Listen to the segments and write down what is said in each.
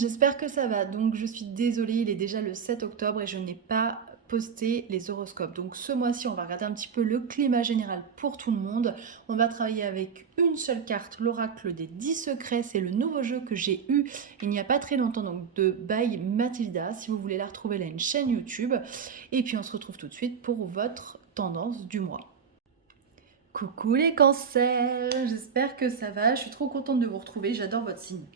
j'espère que ça va. Donc je suis désolée, il est déjà le 7 octobre et je n'ai pas posté les horoscopes. Donc ce mois-ci, on va regarder un petit peu le climat général pour tout le monde. On va travailler avec une seule carte, l'oracle des 10 secrets. C'est le nouveau jeu que j'ai eu il n'y a pas très longtemps, donc de by Mathilda. Si vous voulez la retrouver, elle a une chaîne YouTube. Et puis on se retrouve tout de suite pour votre tendance du mois. Coucou les cancers, j'espère que ça va. Je suis trop contente de vous retrouver, j'adore votre signe.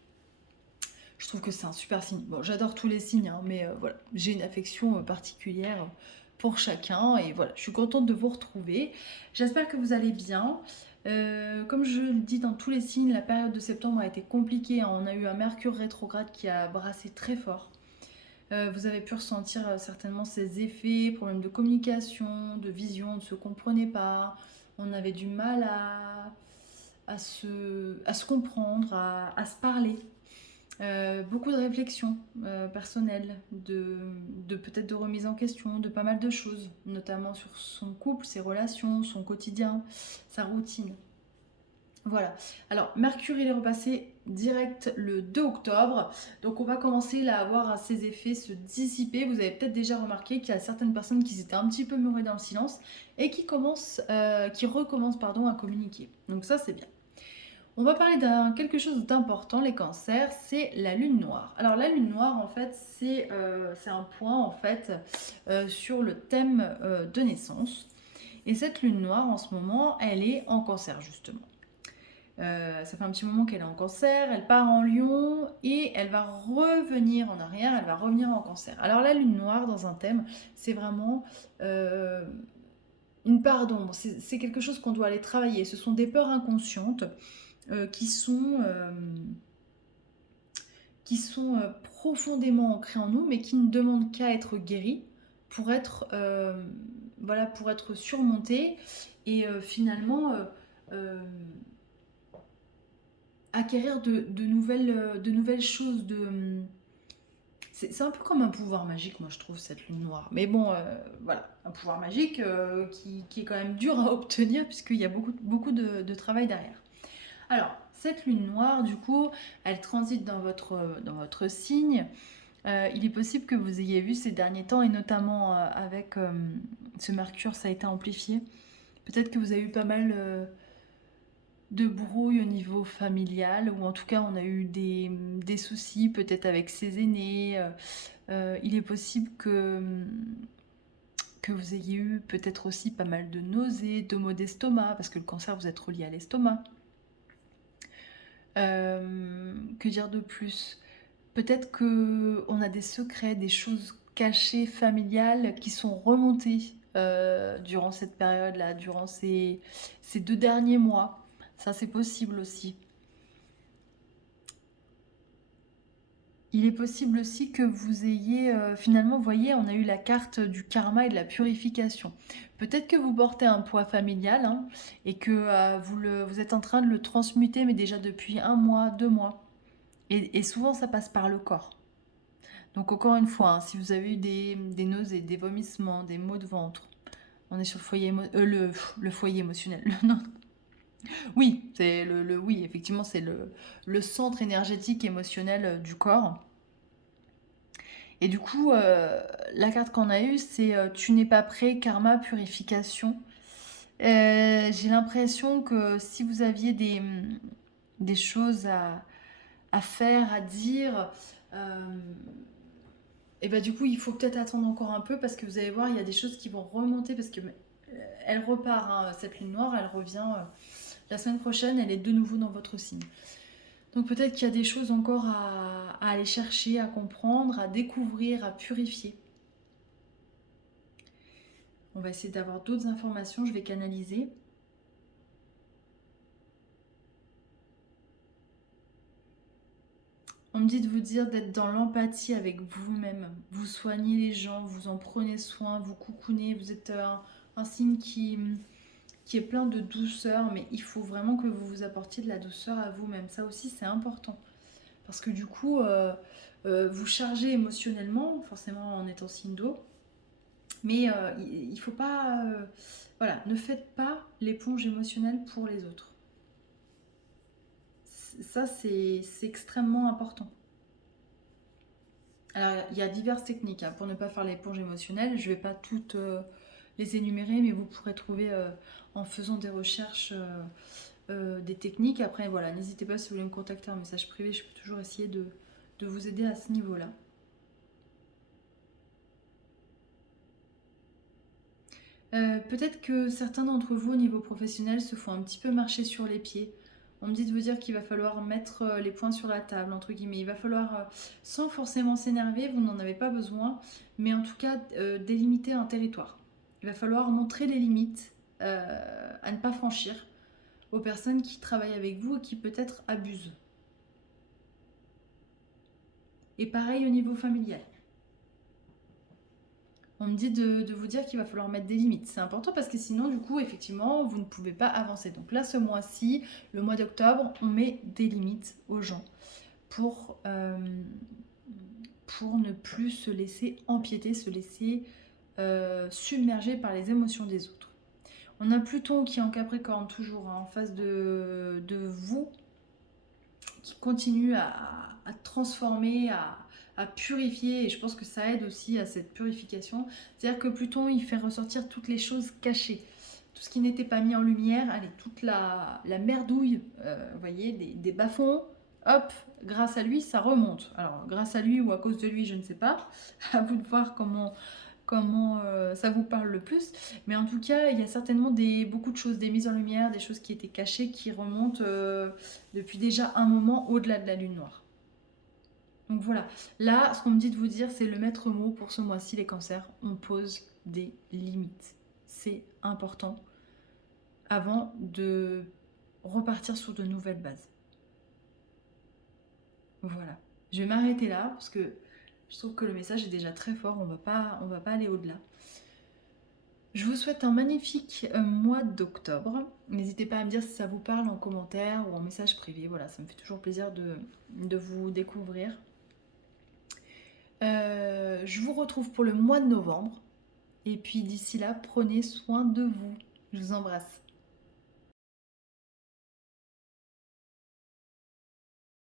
Je trouve que c'est un super signe. Bon, j'adore tous les signes, hein, mais voilà, j'ai une affection particulière pour chacun. Et voilà, je suis contente de vous retrouver. J'espère que vous allez bien. Comme je le dis dans tous les signes, la période de septembre a été compliquée, hein. On a eu un Mercure rétrograde qui a brassé très fort. Vous avez pu ressentir certainement ses effets, problèmes de communication, de vision, on ne se comprenait pas. On avait du mal à se comprendre, à se parler. Beaucoup de réflexions personnelles, de peut-être de remise en question, de pas mal de choses, notamment sur son couple, ses relations, son quotidien, sa routine. Voilà. Alors, Mercure, il est repassé direct le 2 octobre. Donc, on va commencer là à voir ses effets se dissiper. Vous avez peut-être déjà remarqué qu'il y a certaines personnes qui s'étaient un petit peu murées dans le silence et qui recommencent pardon, à communiquer. Donc, ça, c'est bien. On va parler d'un quelque chose d'important, les cancers, c'est la lune noire. Alors la lune noire, en fait, c'est un point en fait sur le thème de naissance. Et cette lune noire, en ce moment, elle est en cancer justement. Ça fait un petit moment qu'elle est en cancer, elle part en lion et elle va revenir en arrière, elle va revenir en cancer. Alors la lune noire dans un thème, c'est vraiment une part d'ombre, c'est quelque chose qu'on doit aller travailler. Ce sont des peurs inconscientes euh, qui sont, euh, qui sont profondément ancrées en nous, mais qui ne demandent qu'à être guéries pour être, voilà, pour être surmontées et finalement euh, acquérir de nouvelles choses. C'est un peu comme un pouvoir magique, moi je trouve, cette lune noire. Mais bon, voilà, un pouvoir magique qui est quand même dur à obtenir puisqu'il y a beaucoup de travail derrière. Alors, cette lune noire, du coup, elle transite dans votre signe. Il est possible que vous ayez vu ces derniers temps, et notamment avec ce Mercure, ça a été amplifié. Peut-être que vous avez eu pas mal de brouille au niveau familial, ou en tout cas, on a eu des soucis peut-être avec ses aînés. Il est possible que vous ayez eu peut-être aussi pas mal de nausées, de maux d'estomac, parce que le cancer, vous êtes relié à l'estomac. Que dire de plus? Peut-être que on a des secrets, des choses cachées, familiales, qui sont remontées durant cette période-là, durant ces 2 derniers mois. Ça, c'est possible aussi. Il est possible aussi que vous ayez, finalement, vous voyez, on a eu la carte du karma et de la purification. Peut-être que vous portez un poids familial hein, et que vous êtes en train de le transmuter, mais déjà depuis 1 mois, 2 mois. Et souvent, ça passe par le corps. Donc encore une fois, hein, si vous avez eu des nausées, des vomissements, des maux de ventre, on est sur le foyer émotionnel. Non. Oui, oui, effectivement, c'est le centre énergétique émotionnel du corps. Et du coup, la carte qu'on a eue, c'est tu n'es pas prêt, karma, purification. J'ai l'impression que si vous aviez des choses à faire, à dire, euh, et bah du coup, il faut peut-être attendre encore un peu parce que vous allez voir, il y a des choses qui vont remonter parce que elle repart, hein, cette lune noire, elle revient la semaine prochaine, elle est de nouveau dans votre signe. Donc peut-être qu'il y a des choses encore à aller chercher, à comprendre, à découvrir, à purifier. On va essayer d'avoir d'autres informations, je vais canaliser. On me dit de vous dire d'être dans l'empathie avec vous-même. Vous soignez les gens, vous en prenez soin, vous coucounez, vous êtes un signe qui est plein de douceur, mais il faut vraiment que vous vous apportiez de la douceur à vous-même. Ça aussi, c'est important. Parce que du coup, vous chargez émotionnellement, forcément en étant signe d'eau, mais il ne faut pas... voilà, ne faites pas l'éponge émotionnelle pour les autres. Ça, c'est extrêmement important. Alors, il y a diverses techniques hein, pour ne pas faire l'éponge émotionnelle. Je ne vais pas toutes les énumérer, mais vous pourrez trouver en faisant des recherches des techniques. Après, voilà, n'hésitez pas si vous voulez me contacter en message privé, je peux toujours essayer de vous aider à ce niveau-là. Peut-être que certains d'entre vous au niveau professionnel se font un petit peu marcher sur les pieds. On me dit de vous dire qu'il va falloir mettre les points sur la table, entre guillemets. Il va falloir, sans forcément s'énerver, vous n'en avez pas besoin, mais en tout cas délimiter un territoire. Il va falloir montrer les limites à ne pas franchir aux personnes qui travaillent avec vous et qui peut-être abusent. Et pareil au niveau familial. On me dit de vous dire qu'il va falloir mettre des limites. C'est important parce que sinon, du coup, effectivement, vous ne pouvez pas avancer. Donc là, ce mois-ci, le mois d'octobre, on met des limites aux gens pour, pour ne plus se laisser empiéter, se laisser submerger par les émotions des autres. On a Pluton qui est en Capricorne toujours hein, en face de vous, qui continue à transformer, à purifier, et je pense que ça aide aussi à cette purification. C'est-à-dire que Pluton, il fait ressortir toutes les choses cachées, tout ce qui n'était pas mis en lumière, allez, toute la merdouille, vous voyez, des bas-fonds, hop, grâce à lui, ça remonte. Alors, grâce à lui ou à cause de lui, je ne sais pas, à vous de voir comment ça vous parle le plus. Mais en tout cas, il y a certainement beaucoup de choses, des mises en lumière, des choses qui étaient cachées, qui remontent depuis déjà un moment au-delà de la lune noire. Donc voilà, là, ce qu'on me dit de vous dire, c'est le maître mot pour ce mois-ci, les cancers. On pose des limites. C'est important avant de repartir sur de nouvelles bases. Voilà. Je vais m'arrêter là parce que je trouve que le message est déjà très fort. On va pas aller au-delà. Je vous souhaite un magnifique mois d'octobre. N'hésitez pas à me dire si ça vous parle en commentaire ou en message privé. Voilà, ça me fait toujours plaisir de vous découvrir. Je vous retrouve pour le mois de novembre. Et puis d'ici là, prenez soin de vous. Je vous embrasse.